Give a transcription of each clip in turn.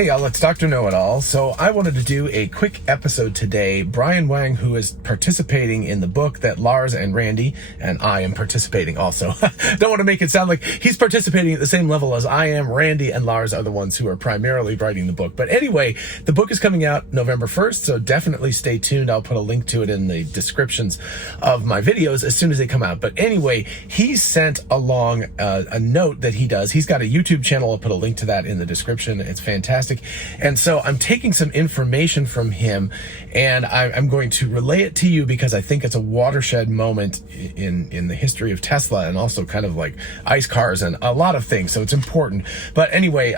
Hey y'all, it's Dr. Know-It-All. So I wanted to do a quick episode today. Brian Wang, who is participating in the book that Lars and Randy, and I am participating also. Don't want to make it sound like he's participating at the same level as I am. Randy and Lars are the ones who are primarily writing the book. But anyway, the book is coming out November 1st, so definitely stay tuned. I'll put a link to it in the descriptions of my videos as soon as they come out. But anyway, he sent along a note that he does. He's got a YouTube channel. I'll put a link to that in the description. It's fantastic. And so I'm taking some information from him and I'm going to relay it to you because I think it's a watershed moment in the history of Tesla and also kind of like ICE cars and a lot of things. So it's important. But anyway,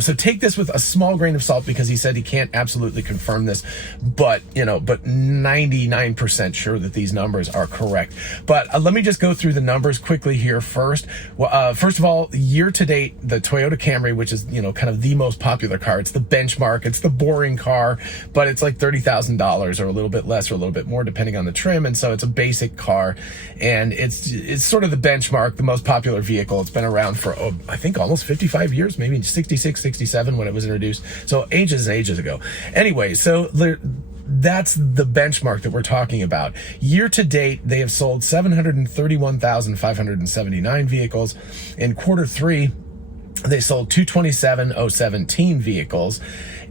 so take this with a small grain of salt because he said he can't absolutely confirm this, but 99% sure that these numbers are correct. But let me just go through the numbers quickly here first. First of all, year to date, the Toyota Camry, which is, kind of the most popular car. It's the benchmark. It's the boring car, but it's like $30,000 or a little bit less or a little bit more depending on the trim. And so it's a basic car and it's sort of the benchmark, the most popular vehicle. It's been around for, I think almost 55 years, maybe 66, 67 when it was introduced. So ages and ages ago. Anyway, so that's the benchmark that we're talking about. Year to date, they have sold 731,579 vehicles. In quarter three, they sold 227,017 vehicles.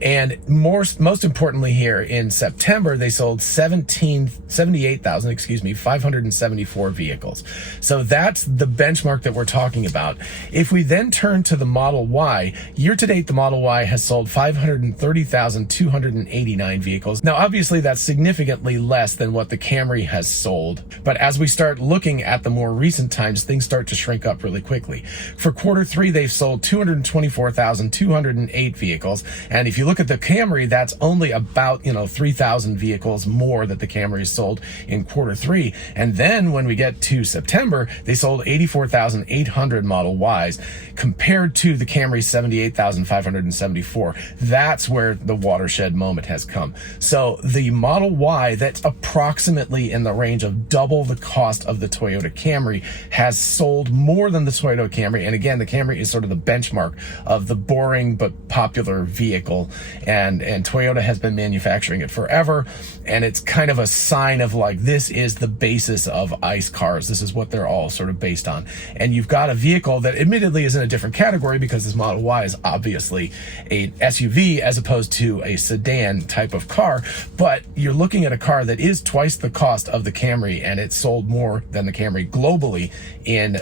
And most importantly here, in September, they sold 574 vehicles. So that's the benchmark that we're talking about. If we then turn to the Model Y, year to date, the Model Y has sold 530,289 vehicles. Now, obviously, that's significantly less than what the Camry has sold. But as we start looking at the more recent times, things start to shrink up really quickly. For quarter three, they've sold 224,208 vehicles. And if you look at the Camry, that's only about 3,000 vehicles more that the Camry sold in quarter three. And then when we get to September, they sold 84,800 Model Ys compared to the Camry's 78,574. That's where the watershed moment has come. So the Model Y, that's approximately in the range of double the cost of the Toyota Camry, has sold more than the Toyota Camry. And again, the Camry is sort of the benchmark of the boring but popular vehicle. And Toyota has been manufacturing it forever. And it's kind of a sign of like, this is the basis of ICE cars. This is what they're all sort of based on. And you've got a vehicle that admittedly is in a different category because this Model Y is obviously a SUV as opposed to a sedan type of car. But you're looking at a car that is twice the cost of the Camry, and it sold more than the Camry globally in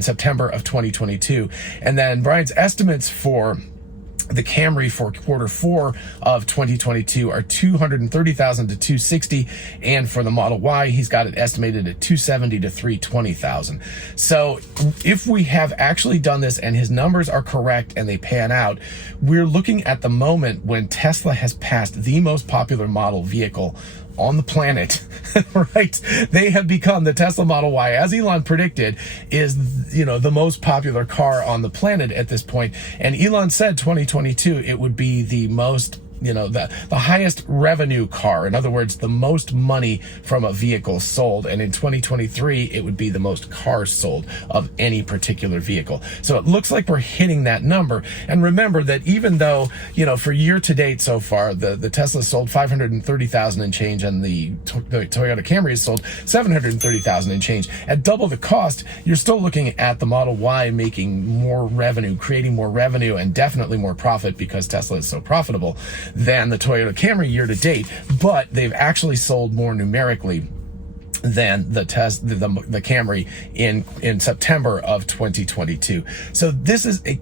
September of 2022. And then Brian's estimates for the Camry for quarter four of 2022 are 230,000 to 260, and for the Model Y, he's got it estimated at 270 to 320,000. So if we have actually done this and his numbers are correct and they pan out, we're looking at the moment when Tesla has passed the most popular model vehicle on the planet, right? They have become, the Tesla Model Y, as Elon predicted, is, the most popular car on the planet at this point. And Elon said 2022, it would be the most, the highest revenue car. In other words, the most money from a vehicle sold. And in 2023, it would be the most cars sold of any particular vehicle. So it looks like we're hitting that number. And remember that even though, for year to date so far, the Tesla sold 530,000 and change, and the Toyota Camry has sold 730,000 and change. At double the cost, you're still looking at the Model Y making more revenue, creating more revenue, and definitely more profit because Tesla is so profitable than the Toyota Camry year to date, but they've actually sold more numerically than the Camry in September of 2022. So this is a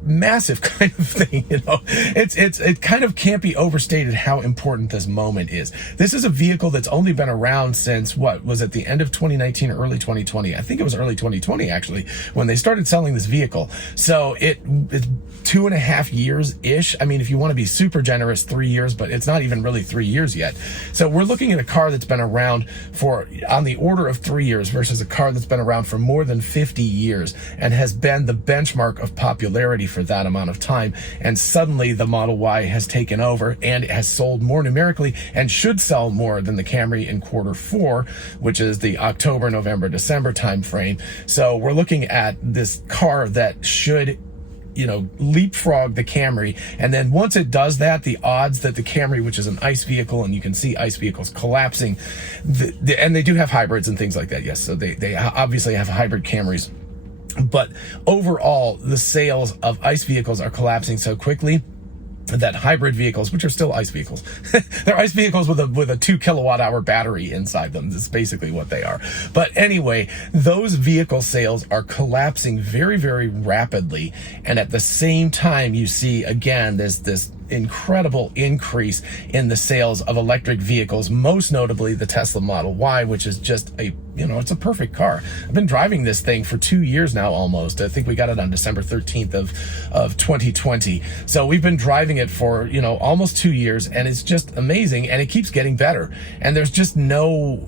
massive kind of thing, it kind of can't be overstated how important this moment is. This is a vehicle that's only been around since what was at the end of 2019 or early 2020. I think it was early 2020 actually when they started selling this vehicle. So it's 2.5 years ish. I mean, if you want to be super generous, 3 years, but it's not even really 3 years yet. So we're looking at a car that's been around for on the order of 3 years versus a car that's been around for more than 50 years and has been the benchmark of popularity for that amount of time. And suddenly the Model Y has taken over and it has sold more numerically and should sell more than the Camry in quarter four, which is the October, November, December time frame. So we're looking at this car that should leapfrog the Camry. And then once it does that, the odds that the Camry, which is an ICE vehicle, and you can see ICE vehicles collapsing, and they do have hybrids and things like that, yes, so they obviously have hybrid Camrys, but overall the sales of ICE vehicles are collapsing so quickly that hybrid vehicles, which are still ICE vehicles, they're ICE vehicles with a 2 kilowatt hour battery inside them. That's basically what they are. But anyway, those vehicle sales are collapsing very, very rapidly. And at the same time, you see, again, this incredible increase in the sales of electric vehicles, most notably the Tesla Model Y, which is just it's a perfect car. I've been driving this thing for 2 years now almost. I think we got it on December 13th of 2020. So we've been driving it for, almost 2 years, and it's just amazing, and it keeps getting better. And there's just no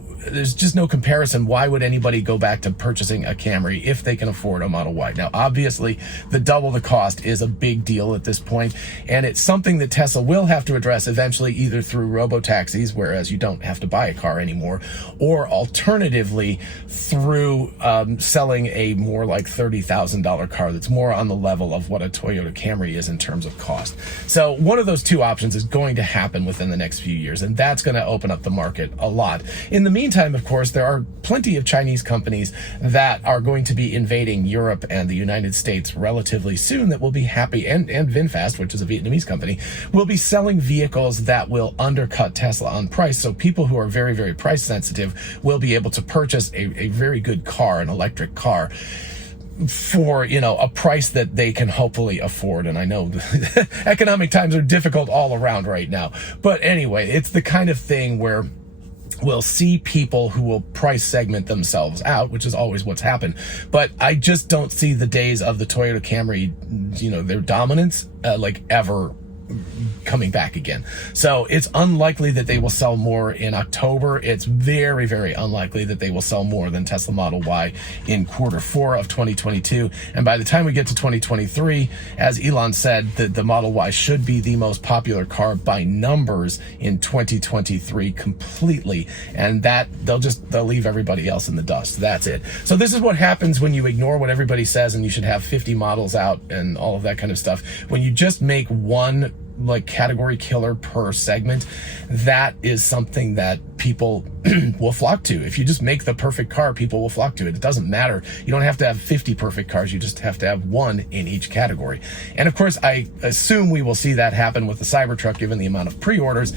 comparison. Why would anybody go back to purchasing a Camry if they can afford a Model Y? Now, obviously, the double the cost is a big deal at this point, and it's something that Tesla will have to address eventually, either through robo-taxis, whereas you don't have to buy a car anymore, or alternatively through selling a more like $30,000 car that's more on the level of what a Toyota Camry is in terms of cost. So one of those two options is going to happen within the next few years, and that's going to open up the market a lot. In the meantime, of course, there are plenty of Chinese companies that are going to be invading Europe and the United States relatively soon that will be happy, and VinFast, which is a Vietnamese company, will be selling vehicles that will undercut Tesla on price. So people who are very, very price sensitive will be able to purchase a very good car, an electric car, for a price that they can hopefully afford. And I know economic times are difficult all around right now, but anyway, it's the kind of thing where we'll see people who will price segment themselves out, which is always what's happened. But I just don't see the days of the Toyota Camry, their dominance, ever coming back again. So it's unlikely that they will sell more in October. It's very, very unlikely that they will sell more than Tesla Model Y in Q4 of 2022. And by the time we get to 2023, as Elon said, the Model Y should be the most popular car by numbers in 2023 completely. And that they'll leave everybody else in the dust. That's it. So this is what happens when you ignore what everybody says and you should have 50 models out and all of that kind of stuff. When you just make one category killer per segment, that is something that people will flock to. If you just make the perfect car, people will flock to it. It doesn't matter. You don't have to have 50 perfect cars. You just have to have one in each category. And of course, I assume we will see that happen with the Cybertruck, given the amount of pre-orders.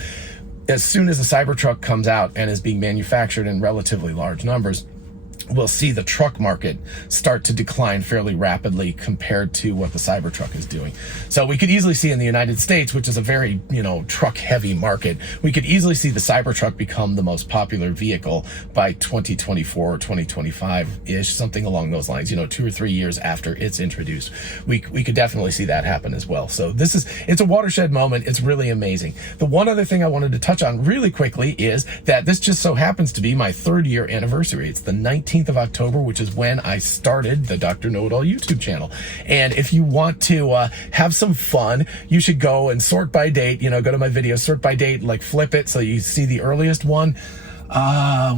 As soon as the Cybertruck comes out and is being manufactured in relatively large numbers, we'll see the truck market start to decline fairly rapidly compared to what the Cybertruck is doing. So we could easily see in the United States, which is a very, truck heavy market, we could easily see the Cybertruck become the most popular vehicle by 2024 or 2025-ish, something along those lines, 2 or 3 years after it's introduced. We could definitely see that happen as well. So it's a watershed moment. It's really amazing. The one other thing I wanted to touch on really quickly is that this just so happens to be my 3rd year anniversary. It's the 19th of October, which is when I started the Dr. Know-It-All YouTube channel. And if you want to have some fun, you should go and sort by date, go to my videos, sort by date, flip it so you see the earliest one.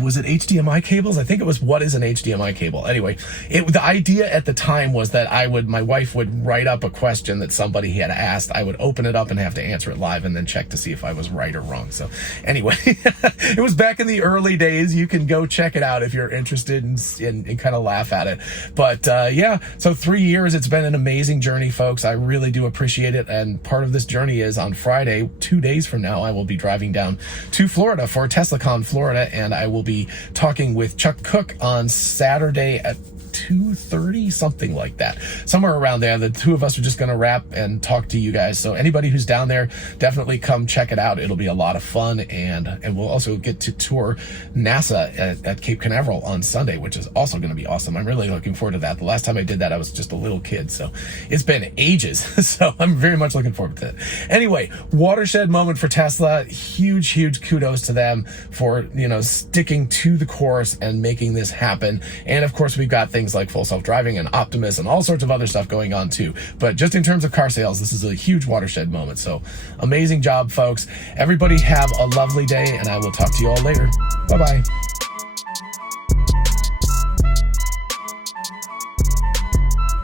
Was it HDMI cables? I think it was what is an HDMI cable. Anyway, the idea at the time was that my wife would write up a question that somebody had asked. I would open it up and have to answer it live and then check to see if I was right or wrong. So anyway, it was back in the early days. You can go check it out if you're interested and kind of laugh at it. But yeah, so 3 years, it's been an amazing journey, folks. I really do appreciate it. And part of this journey is on Friday, 2 days from now, I will be driving down to Florida for TeslaCon Florida, and I will be talking with Chuck Cook on Saturday at 2:30, something like that, somewhere around there. The two of us are just going to wrap and talk to you guys. So anybody who's down there, definitely come check it out. It'll be a lot of fun, and we'll also get to tour NASA at Cape Canaveral on Sunday, which is also going to be awesome. I'm really looking forward to that. The last time I did that, I was just a little kid, so it's been ages. So I'm very much looking forward to it. Anyway, watershed moment for Tesla. Huge kudos to them for sticking to the course and making this happen. And of course, we've got things like full self-driving and Optimus and all sorts of other stuff going on too. But just in terms of car sales, this is a huge watershed moment. So amazing job, folks. Everybody have a lovely day, and I will talk to you all later. Bye-bye.